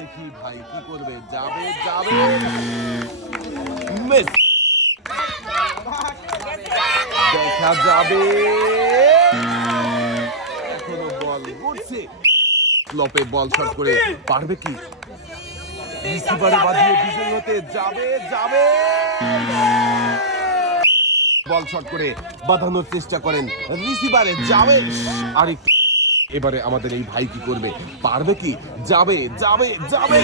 দেখি ভাই কি করবে? যাবে যাবে। মিস। দেখা যাবে। এখনও বল ঘুরছে। লপে বল শট করে পারবে কি? রিসিভারে বাঁধিয়ে বিজয়ী হতে যাবে যাবে। বল শট করে বাঁধানোর চেষ্টা করেন। রিসিভারে যাবে। আর একটু- এবারে আমাদের এই ভাই কি করবে? পারবে কি? যাবে যাবে যাবে!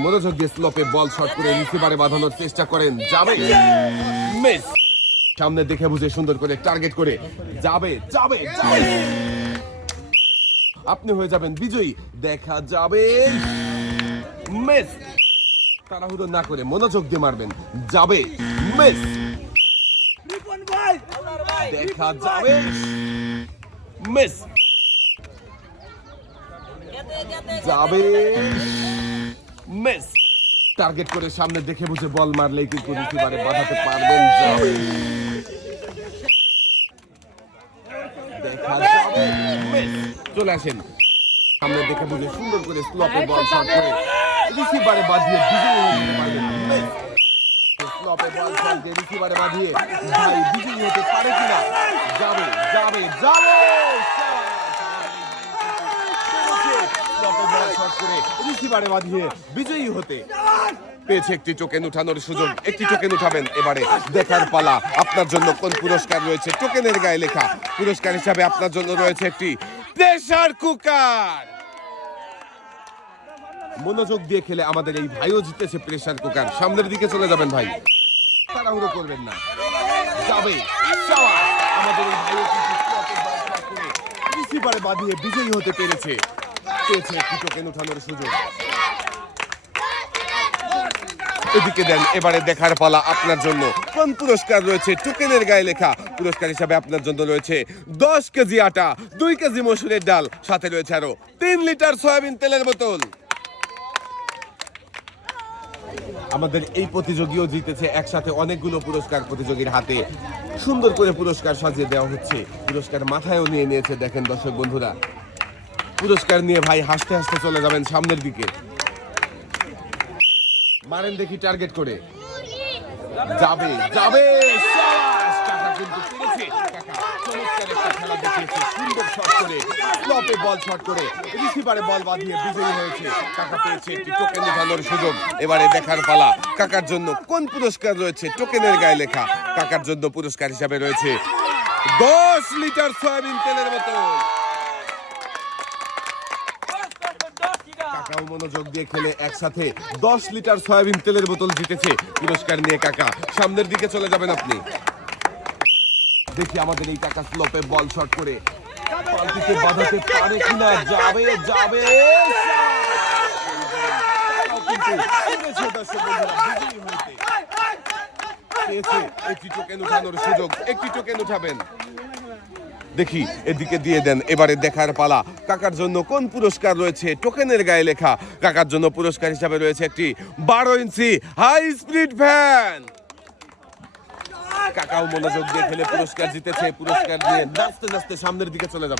মনোযোগ দিয়ে স্লোপে বল শট করে রিসিভারে বাঁধানোর চেষ্টা করেন। যাবে! মিস সামনে দেখে বুঝে সুন্দর করে টার্গেট করে। যাবে যাবে যাবে! আপনি হয়ে যাবেন বিজয়ী। দেখা যাবে! মিস তাড়াহুড়ো না করে মনোযোগ দিয়ে মারবেন। যাবে! মিস দেখা যাবে! মিস। যাবে। মিস। টার্গেট করে সামনে দেখে বুঝে বল মারলেই কিন্তু রিসিভারে বাঁধাতে পারবেন যাবে। দেখা যাবে মিস। চলে আসেন। সামনে দেখে বুঝে সুন্দর করে স্লপে বল শট করে রিসিভারে বাঁধিয়ে বিজয়ী হয়ে পারবেন মিস। বিজয়ী হতে পেয়েছে একটি টোকেন উঠানোর সুযোগ। একটি টোকেন উঠাবেন এবারে। দেখার পালা। আপনার জন্য কোন পুরস্কার রয়েছে? টোকেনের গায়ে লেখা। পুরস্কার হিসাবে আপনার জন্য রয়েছে একটি প্রেসার কুকার মনোযোগ দিয়ে খেলে আমাদের এই ভাইও জিতেছে প্রেসার কুকার সামনের দিকে চলে যাবেন ভাই। তাড়াহুড়ো করবেন না। যাবে। আমাদের এই ভাইও রিসিভারে বাঁধিয়ে বিজয়ী হতে পেরেছে। পেয়েছে একটি উঠানোর সুযোগ। এদিকে দেন, এবারে দেখার পালা আপনার জন্য। কোন পুরস্কার রয়েছে? টোকেনের গায়ে লেখা পুরস্কার হিসাবে আপনার জন্য রয়েছে দশ কেজি আটা, দুই কেজি মসুরের ডাল, সাথে রয়েছে আরও তিন লিটার সয়াবিন তেলের বোতল। আমাদের এই প্রতিযোগীও জিতেছে একসাথে অনেকগুলো পুরস্কার প্রতিযোগীর হাতে। সুন্দর করে পুরস্কার সাজিয়ে দেওয়া হচ্ছে। পুরস্কার মাথায়ও নিয়ে নিয়েছে, দেখেন দর্শক বন্ধুরা। পুরস্কার নিয়ে ভাই হাসতে হাসতে চলে যাবেন সামনের দিকে। মারেন দেখি টার্গেট করে। যাবে যাবে কিন্তু এবারে দেখার পালা। কাকার জন্য কোন পুরস্কার রয়েছে? টোকেনের গায়ে লেখা। কাকার জন্য পুরস্কার হিসাবে রয়েছে দশ লিটার সয়াবিন তেলের বোতল। কাকাও মনোযোগ দিয়ে খেলে একসাথে দশ লিটার সয়াবিন তেলের বোতল জিতেছে পুরস্কার নিয়ে কাকা। সামনের দিকে চলে যাবেন আপনি। দেখি আমাদের এই কাকা স্লোপে বল শট করে। পাল্টিতে বাঁধাতে পারে কিনা? যাবে যাবে একটি উঠানোর সুযোগ, একটি উঠাবেন। দেখি, এদিকে দিয়ে দেন, এবারে দেখার পালা। কাকার জন্য কোন পুরস্কার রয়েছে? টোকেনের গায়ে লেখা। কাকার জন্য পুরস্কার হিসাবে রয়েছে একটি বারো ইঞ্চি হাই স্পিড ফ্যান কাকাও মনোযোগ দিয়ে ফেলে পুরস্কার জিতেছে পুরস্কার দিয়ে নাচতে নাচতে সামনের দিকে চলে যাবেন।